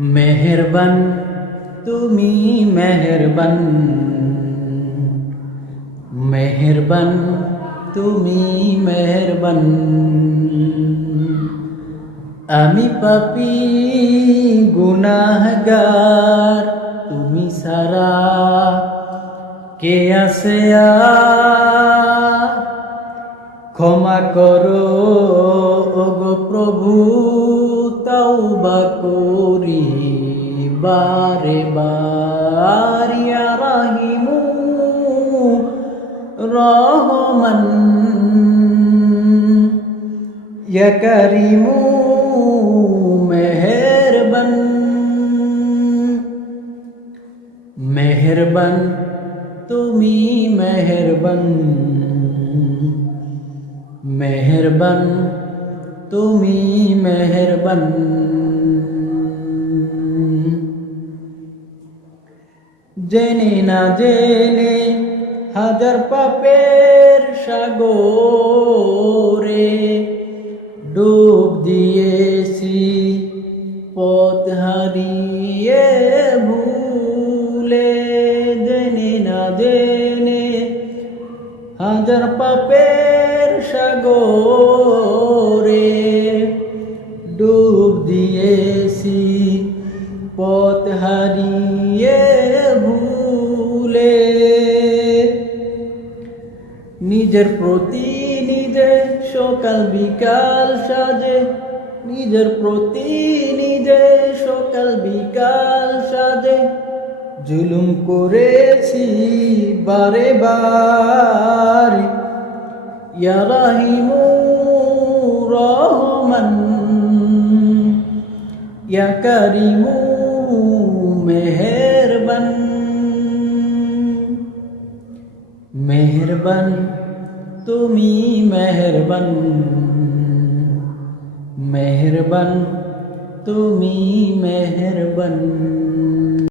মেহেরবান তুমি মেহেরবান, মেহেরবান তুমি মেহেরবান। আমি পাপী গুনাহগার, তুমি সারা কে আছে আর? ক্ষমা করো ওগো প্রভু, তওবা করি বারে বার। ইয়া রাহিমু রহমান, ইয়া কারিমু মেহেরবান। মেহেরবান তুমি মেহেরবান, মেহেরবান তুমি মেহেরবান। জেনে না জেনে হাজার পাপের সাগরে ডুব দিয়েছি, পথ হারিয়ে ভুলে। জেনে না জেনে হাজার পাপের সাগরে ডুব দিয়েছি, পথ হারিয়ে ভুলে। নিজের প্রতি নিজে সকাল বিকাল সাজে, নিজের প্রতি নিজে সকাল বিকাল সাজে জুলুম করেছি বারে বার। ইয়া রাহিমু রহমান, ইয়া কারিমু মেহেরবান। মেহেরবান তুমি মেহেরবান, মেহেরবান তুমি মেহেরবান।